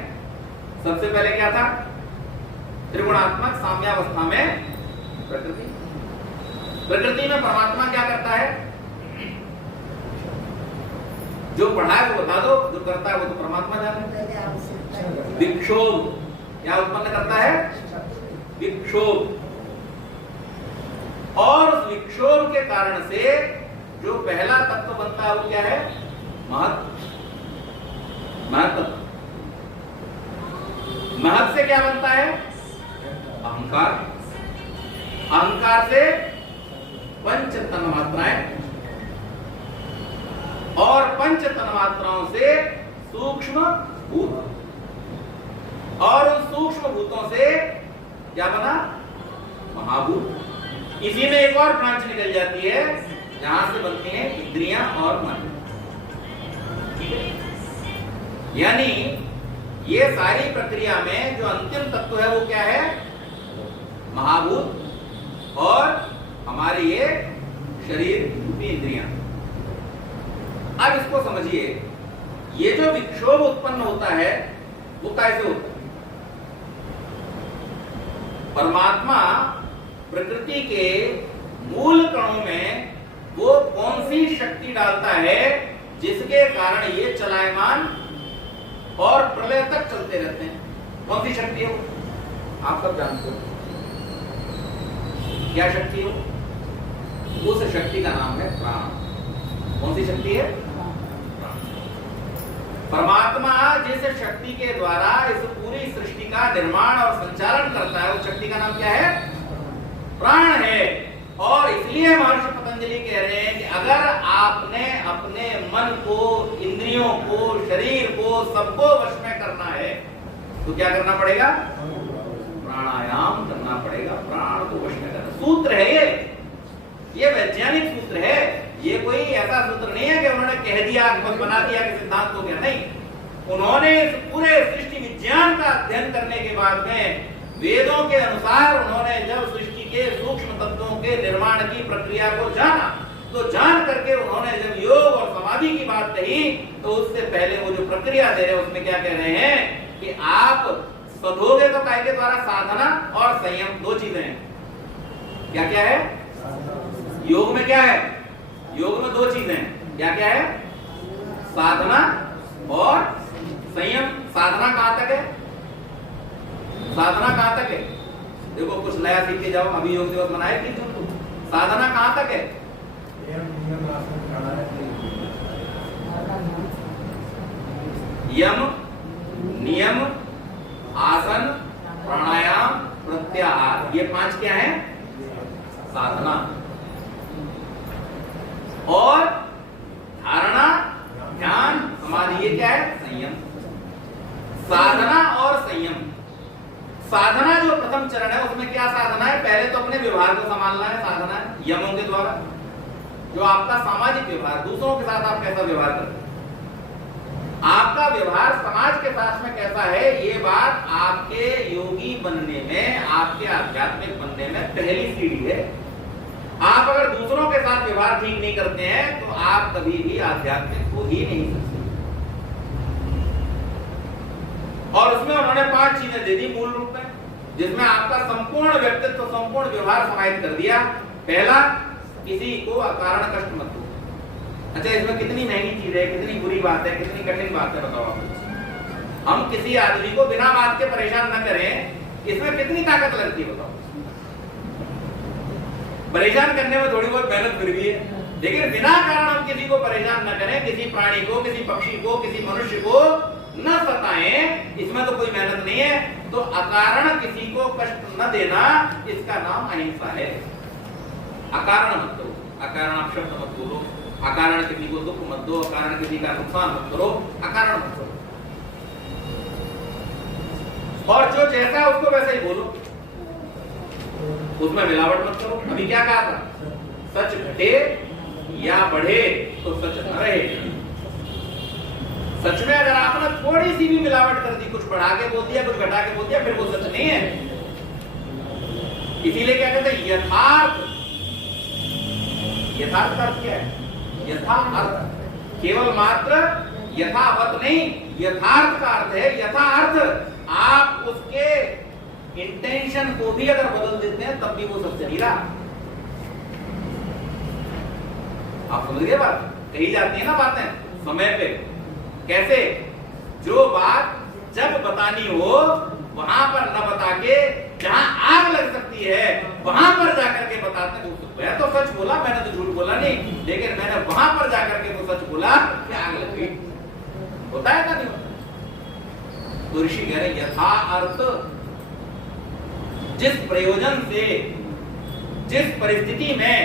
सबसे पहले क्या था? त्रिगुणात्मक साम्यावस्था में प्रकृति। प्रकृति में परमात्मा क्या करता है? जो पढ़ा है वो बता दो, जो करता है वो तो परमात्मा जाने। विक्षोभ क्या उत्पन्न करता है? विक्षोभ। और उस विक्षोभ के कारण से जो पहला तत्व बनता है वो क्या है? महत्। महत्व। महत् से क्या बनता है? अहंकार। अहंकार से पंच तन्मात्राएं, और पंच तन्मात्राओं से सूक्ष्म भूत, और उन सूक्ष्म भूतों से क्या बना? महाभूत। इसी में एक और ब्रांच निकल जाती है, जहां से बनती हैं इंद्रियां और मन। यानी ये सारी प्रक्रिया में जो अंतिम तत्व है वो क्या है? महाभूत और हमारे ये शरीर रूपी इंद्रियां। अब इसको समझिए, ये जो विक्षोभ उत्पन्न होता है वो कैसे होता है? परमात्मा प्रकृति के मूल कणों में वो कौन सी शक्ति डालता है जिसके कारण ये चलायमान और प्रलय तक चलते रहते हैं? कौन सी शक्ति है वो? आप सब जानते हो क्या शक्ति है? उस शक्ति का नाम है प्राण। कौन सी शक्ति है? परमात्मा जिस शक्ति के द्वारा इस पूरी सृष्टि का निर्माण और संचालन करता है, उस शक्ति का नाम क्या है? प्राण है। और इसलिए महर्षि पतंजलि कह रहे हैं कि अगर आपने अपने मन को, इंद्रियों को, शरीर को, सबको वश में करना है तो क्या करना पड़ेगा? प्राणायाम करना पड़ेगा। प्राण को वश में करना सूत्र है ये वैज्ञानिक सूत्र है। ये कोई ऐसा सूत्र नहीं है कि उन्होंने कह दिया, बना दिया कि सिद्धांत हो गया। नहीं, उन्होंने इस पूरे सृष्टि विज्ञान का अध्ययन करने के बाद में वेदों के अनुसार उन्होंने जब सृष्टि के सूक्ष्म तत्वों के निर्माण की प्रक्रिया को जाना, तो जान करके उन्होंने जब योग और समाधि की बात कही, तो उससे पहले वो जो प्रक्रिया दे रहे हैं उसमें क्या कह रहे हैं कि आप सधोगे तो काय के द्वारा? साधना और संयम, दो चीजें हैं। क्या क्या है योग में? क्या है योग में? दो चीजें हैं। क्या क्या है? साधना और संयम। साधना कहां तक है? साधना कहां तक है? देखो कुछ नया सीख के जाओ। अभी योग दिवस मनाए कि तुम? साधना कहां तक है? यम, नियम आसन, प्राणायाम, प्रत्याहार, ये 5 क्या है? साधना। और धारणा, ध्यान, समाधि, ये क्या है? संयम। साधना और संयम। साधना जो प्रथम चरण है उसमें क्या साधना है? पहले तो अपने व्यवहार को संभालना है, साधना है यमों के द्वारा। जो आपका सामाजिक व्यवहार, दूसरों के साथ आप कैसा व्यवहार करते हैं, आपका व्यवहार समाज के साथ में कैसा है, ये बात आपके योगी बनने में, आपके आध्यात्मिक बनने में पहली सीढ़ी है। आप अगर दूसरों के साथ व्यवहार ठीक नहीं करते हैं तो आप कभी भी आध्यात्मिक हो ही नहीं सकते। और उसमें उन्होंने 5 चीजें दे दी मूल रूप में, जिसमें आपका संपूर्ण व्यक्तित्व, संपूर्ण व्यवहार समाहित कर दिया। पहला, किसी को अकारण कष्ट मत दो। अच्छा, इसमें कितनी महंगी चीज है, कितनी बुरी बात है, कितनी कठिन बात है, बताओ आप। हम किसी आदमी को बिना बात के परेशान न करें, इसमें कितनी ताकत लगती है, बताओ। परेशान करने में थोड़ी बहुत मेहनत फिर भी है, लेकिन बिना कारण हम किसी को परेशान न करें, किसी प्राणी को, किसी पक्षी को, किसी मनुष्य को न सताएं, इसमें तो कोई मेहनत नहीं है। तो अकारण किसी को कष्ट न देना, इसका नाम अहिंसा है। अकारण मत दो, अकारण आप शब्द मत बोलो, अकारण किसी को दुख मत दो, अकारण किसी का नुकसान मत करो, अकारण मत करो। और जो जैसा है उसको वैसे ही बोलो, उसमें मिलावट मत करो। अभी क्या कहा था? सच घटे या बढ़े तो सच न रहे। सच में अगर आपने थोड़ी सी भी मिलावट कर दी, कुछ बढ़ा के बोल दिया, कुछ घटा के बोल दिया, फिर वो सच नहीं है। इसीलिए क्या कहते हैं? यथार्थ। यथार्थ का अर्थ क्या है? यथा अर्थ, केवल मात्र यथावत नहीं, यथार्थ का अर्थ है यथा अर्थ। आप उसके इंटेंशन को भी अगर बदल देते हैं तब भी वो सत्य नहीं रहा। आप समझ गए बात? कही जाती है ना बातें समय पे। कैसे? जो बात जब बतानी हो वहां पर न बता के, जहां आग लग सकती है वहां पर जाकर के बताते हैं। मैं तो सच बोला, मैंने तो झूठ बोला नहीं, लेकिन मैंने वहां पर जाकर के तो सच बोला कि आग लग गई। होता है ना? नहीं। तो ऋषि कह रहे यथा अर्थ, जिस प्रयोजन से, जिस परिस्थिति में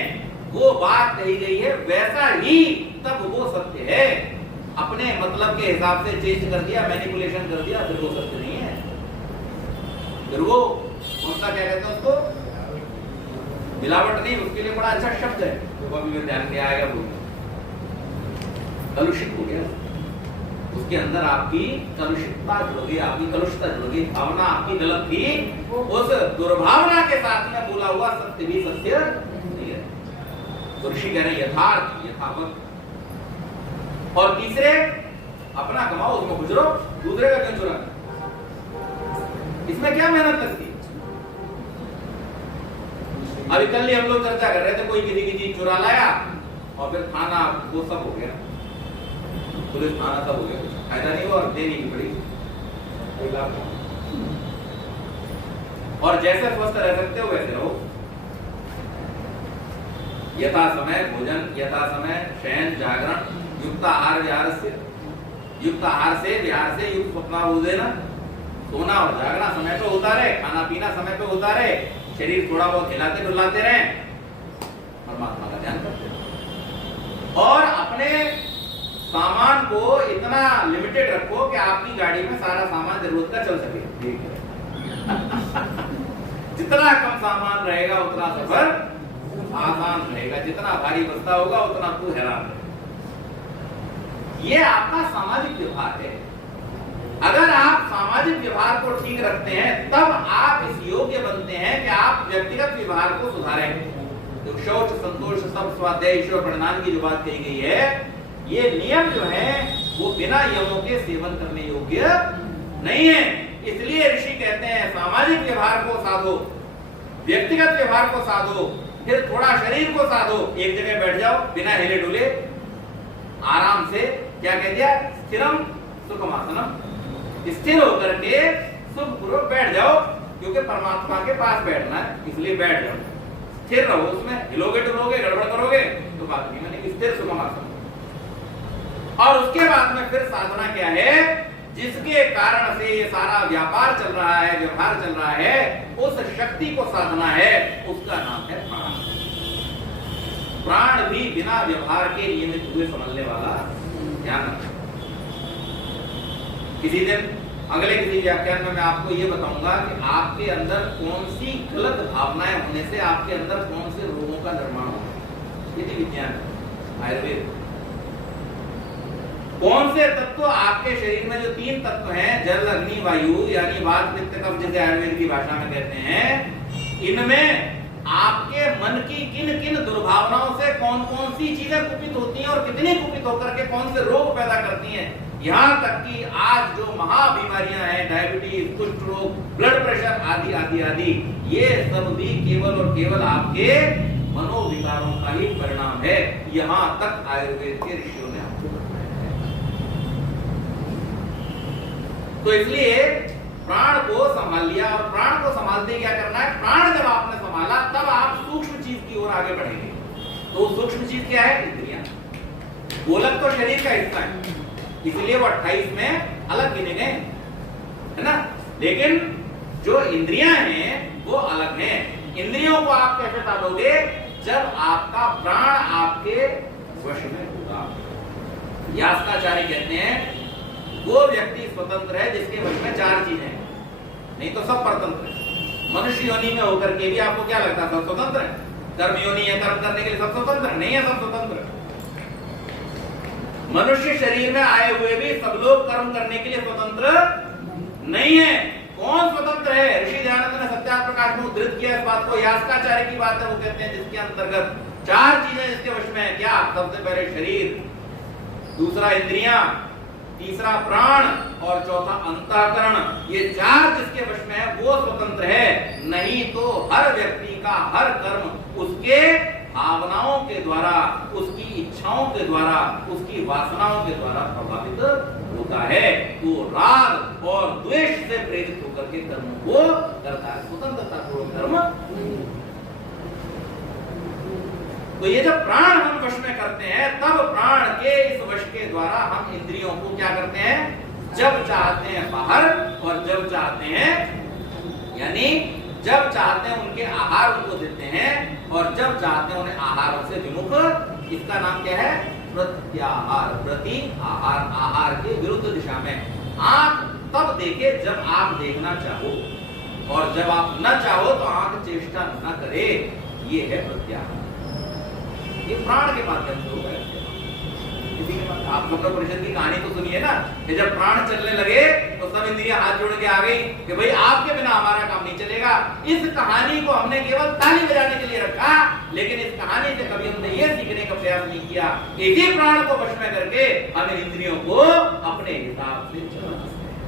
वो बात कही गई है वैसा ही तब वो सत्य है। अपने मतलब के हिसाब से चेंज कर दिया, मैनिपुलेशन कर दिया, फिर वो सत्य नहीं है। फिर वो कौन सा क्या कहते हैं उसको? मिलावट नहीं, उसके लिए बड़ा अच्छा शब्द है जो अभी मेरे ध्यान में आएगा, वो कलुषित हो गया। उसके अंदर आपकी कलुषितता जुड़ोगी, आपकी कलुषता जुड़ोगी, भावना आपकी गलत थी, उस दुर्भावना के साथ में बोला हुआ सत्य भी सत्य नहीं है। तो ऋषि कह रहे यथार्थ, यथावत। और तीसरे, अपना कमाओ उसमें गुजरो, दूसरे का क्यों चुराना? इसमें क्या मेहनत लगती है? अभी कल ही हम लोग चर्चा कर रहे थे, कोई किसी की चीज चुरा लाया और फिर थाना, वो सब हो गया, पुलिस थाना सब हो गया, फायदा नहीं हुआ, देनी की पड़ी। और जैसे स्वस्थ रह सकते हो वैसे रहो। यथा समय भोजन, यथा समय शयन जागरण, युक्त आहार विहार से, युक्त आहार से विहार से युक्त स्वप्नावबोधेन, सोना और जागना समय पे होता रहे, खाना पीना समय पे होता रहे, शरीर थोड़ा बहुत हिलाते डुलाते रहे, परमात्मा का ध्यान करते रहे। और अपने सामान को इतना लिमिटेड रखो कि आपकी गाड़ी में सारा सामान जरूरत का चल सके। जितना कम सामान रहेगा उतना सफर आसान रहेगा, जितना भारी बस्ता होगा उतना तू हैरान रहेगा। ये आपका सामाजिक व्यवहार है। अगर आप सामाजिक व्यवहार को ठीक रखते हैं तब आप इस योग्य बनते हैं कि आप व्यक्तिगत व्यवहार को सुधारें। तो शौच, संतोष, सब, स्वाध्याय, ईश्वर प्रणिधान की जो बात कही गई है, ये नियम जो है वो बिना यमों के सेवन करने योग्य नहीं है। इसलिए ऋषि कहते हैं सामाजिक व्यवहार को साधो, व्यक्तिगत व्यवहार को साधो, फिर थोड़ा शरीर को साधो। एक जगह बैठ जाओ बिना हिले डुले, आराम से। क्या कह दिया? स्थिरम सुखमासनम, स्थिर होकर के सुखपूर्वक बैठ जाओ, क्योंकि परमात्मा के पास बैठना है, इसलिए बैठ जाओ। स्थिर रहो उसमें, हिलोगे डुलोगे गड़बड़ करोगे तो बात नहीं। मैंने स्थिर सुखमासन। और उसके बाद में फिर साधना क्या है? जिसके कारण से ये सारा व्यापार चल रहा है, व्यवहार चल रहा है, उस शक्ति को साधना है, उसका नाम है प्राण। प्राण भी बिना व्यवहार के नियमित हुए संभलने वाला ध्यान रखना। किसी दिन अगले किसी व्याख्यान में मैं आपको ये बताऊंगा कि आपके अंदर कौन सी गलत भावनाएं होने से आपके अंदर कौन से रोगों का निर्माण होगा। ये विज्ञान आयुर्वेद, कौन से तत्व आपके शरीर में, जो 3 तत्व हैं, जल अग्नि वायु, यानी वात पित्त कफ, जिसे आयुर्वेद की भाषा में कहते हैं, इनमें आपके मन की किन किन दुर्भावनाओं से कौन कौन सी चीजें कुपित होती हैं और कितनी कुपित होकर के कौन से रोग पैदा करती हैं। यहाँ तक कि आज जो महाबीमारियां हैं, डायबिटीज, कुष्ठ रोग, ब्लड प्रेशर आदि आदि आदि, ये सब भी केवल और केवल आपके मनोविकारों का ही परिणाम है। यहाँ तक आयुर्वेद के ऋषियों ने आपको बताया है। तो इसलिए प्राण को संभाल लिया, और प्राण को संभालते क्या करना है, प्राण जब आपने संभाला तब आप सूक्ष्म चीज की ओर आगे बढ़ेंगे। तो सूक्ष्म चीज क्या है, इंद्रियां। गोलक तो शरीर का हिस्सा है, इसलिए वो 28 में अलग गिने गए, है ना। लेकिन जो इंद्रियां हैं वो अलग हैं। इंद्रियों को आप कैसे तालोगे, जब आपका प्राण आपके वश में होगा। यास्काचार्य कहते हैं वो व्यक्ति स्वतंत्र है जिसके वश में 4 चीजें हैं, नहीं तो सब परतंत्र है। मनुष्य योनि में होकर के भी आपको क्या लगता है, सब स्वतंत्र है। कर्म योनि है, कर्म करने के लिए सब स्वतंत्र नहीं है, सब स्वतंत्र। मनुष्य शरीर में आए हुए भी सब लोग कर्म करने के लिए स्वतंत्र नहीं है। कौन स्वतंत्र है, ऋषि दयानंद ने सत्यार्थ प्रकाश में उद्धृत किया इस बात को। यास्काचार्य की बात है, वो कहते हैं जिसके अंतर्गत 4 चीजें जिसके वश में है। क्या, सबसे पहले शरीर, दूसरा इंद्रियां, तीसरा प्राण और चौथा अंतःकरण। ये 4 जिसके वश में है वो स्वतंत्र है। नहीं तो हर व्यक्ति का हर कर्म उसके भावनाओं के द्वारा, उसकी इच्छाओं के द्वारा, उसकी वासनाओं के द्वारा प्रभावित होता है। तो राग और द्वेष से प्रेरित होकर के कर्म को करता है, स्वतंत्रता पूर्वक कर्म। तो ये जब प्राण हम वश में करते हैं, तब प्राण के इस वश के द्वारा हम इंद्रियों को क्या करते हैं, जब चाहते हैं बाहर और जब चाहते हैं, यानी जब चाहते हैं उनके आहार उनको देते हैं और जब चाहते हैं उन्हें आहारों से विमुख। इसका नाम क्या है, प्रत्याहार। प्रति आहार, आहार के विरुद्ध दिशा में। आंख तब देखे जब आप देखना चाहो, और जब आप न चाहो तो आंख चेष्टा न करे। ये है प्रत्याहार। ये प्राण के माध्यम से होगा। किसी के पास आप परिषद की कहानी तो सुनिए ना, कि जब प्राण चलने लगे तो सब इंद्रियां हाथ जोड़ के आ गई कि भाई आपके बिना हमारा काम नहीं चलेगा। इस कहानी को हमने केवल ताली बजाने के लिए रखा, लेकिन इस कहानी से कभी हमने ये सीखने का प्रयास नहीं किया। एक ही प्राण को वश में करके हम इंद्रियों को अपने हिसाब से चला सकते हैं।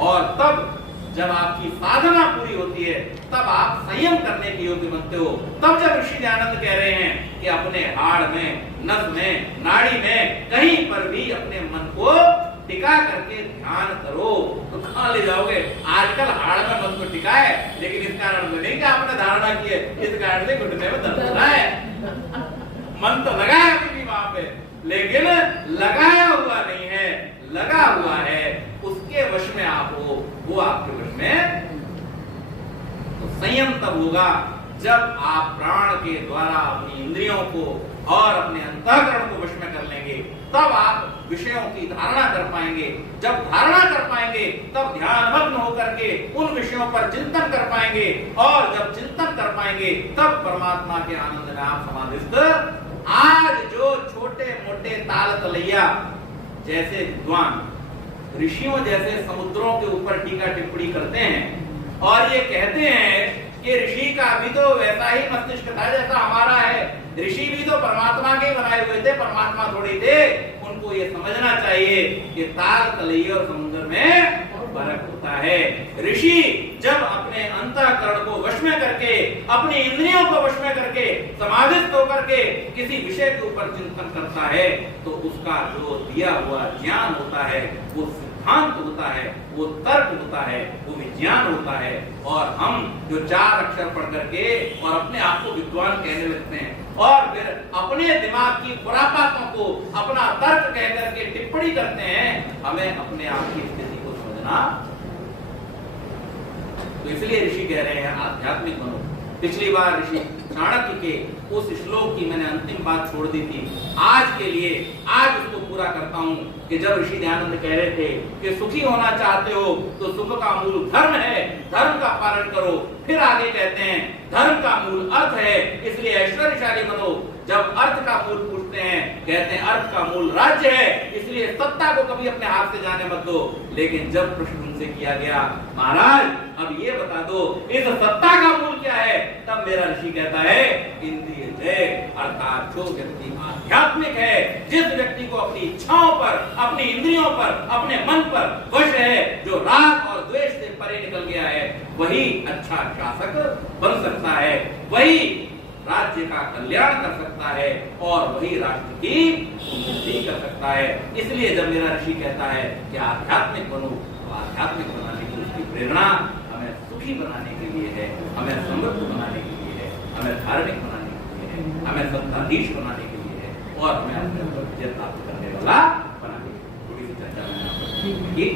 और तब जब आपकी साधना पूरी होती है, तब आप संयम करने के योग्य बनते हो। तब जब ऋषि दयानंद कह रहे हैं कि अपने हाड़ में, नस में, नाड़ी में, कहीं पर भी अपने मन को टिका करके ध्यान करो, तो कहां ले जाओगे। आजकल हाड़ में मन को टिका है, लेकिन इस कारण से नहीं कि आपने धारणा की है, इस कारण से घुटने में दर्द हो रहा है। मन तो लगा है अभी भी वहां पे, लेकिन लगाया हुआ नहीं है, लगा हुआ है। उसके वश में आप हो, वो आपके वश में। तो संयम तब होगा जब आप प्राण के द्वारा अपनी इंद्रियों को और अपने अंतःकरण को वश में कर लेंगे। तब आप विषयों की धारणा कर पाएंगे। जब धारणा कर पाएंगे तब ध्यानमग्न होकर के उन विषयों पर चिंतन कर पाएंगे, और जब चिंतन कर पाएंगे तब परमात्मा के आनंद में आप समाधिस्थ। आज जो छोटे मोटे ताल तलैया जैसे विद्वान ऋषियों जैसे समुद्रों के ऊपर टीका टिप्पणी करते हैं और ये कहते हैं कि ऋषि का भी तो वैसा ही मस्तिष्क था जैसा हमारा है, ऋषि भी तो परमात्मा के बनाए हुए थे, परमात्मा थोड़ी थे। उनको ये समझना चाहिए कि ताल तलैया और समुद्र में फर्क होता है। ऋषि जब अपने अंतःकरण को वश में करके, अपनी इंद्रियों को वश में करके, समाधिस्थ होकर के किसी विषय के ऊपर चिंतन करता है, तो उसका जो दिया हुआ ज्ञान होता है वो सिद्धांत होता है, वो तर्क होता है, वो विज्ञान होता है। और हम जो 4 अक्षर पढ़ करके और अपने आप को विद्वान कहने लगते हैं और फिर अपने दिमाग की खुरापातों को अपना तर्क कह करके टिप्पणी करते हैं, हमें अपने आप की स्थिति को समझना। तो इसलिए ऋषि कह रहे हैं आध्यात्मिक बनो। पिछली बार ऋषि चाणक्य के उस श्लोक की मैंने अंतिम बात छोड़ दी थी, आज के लिए आज उसको पूरा करता हूं कि जब ऋषि दयानंद कह रहे थे कि सुखी होना चाहते हो तो सुख का मूल धर्म है, धर्म का पालन करो। फिर आगे कहते हैं धर्म का मूल अर्थ है, इसलिए ऐश्वर्यशाली बनो। जब अर्थ का मूल पूछते हैं कहते हैं अर्थ का मूल राज्य है, इसलिए सत्ता को कभी अपने हाथ से जाने मत दो। लेकिन जब प्रश्न उनसे किया गया महाराज अब ये बता दो इस सत्ता का मूल क्या है, तब मेरा ऋषि कहता है इंद्रिय जय, अर्थात जो व्यक्ति आध्यात्मिक है, जिस व्यक्ति को अपनी इच्छाओं पर, अपनी इंद्रियों पर, अपने मन पर वश है, जो राग और द्वेष से परे निकल गया है, वही अच्छा शासक बन सकता है, वही राज्य का कल्याण कर सकता है और वही राष्ट्र की उन्नति कर सकता है। इसलिए जब मेरा ऋषि कहता है कि आध्यात्मिक बनो, तो आध्यात्मिक बनाने की उसकी प्रेरणा हमें सुखी बनाने के लिए है, हमें समृद्ध बनाने के लिए है, हमें धार्मिक बनाने के लिए है, हमें सत्ताधीश बनाने के लिए है और हमें अपने विजय प्राप्त करने वाला बनाने के लिए। थोड़ी सी चर्चा मैंने आपको की।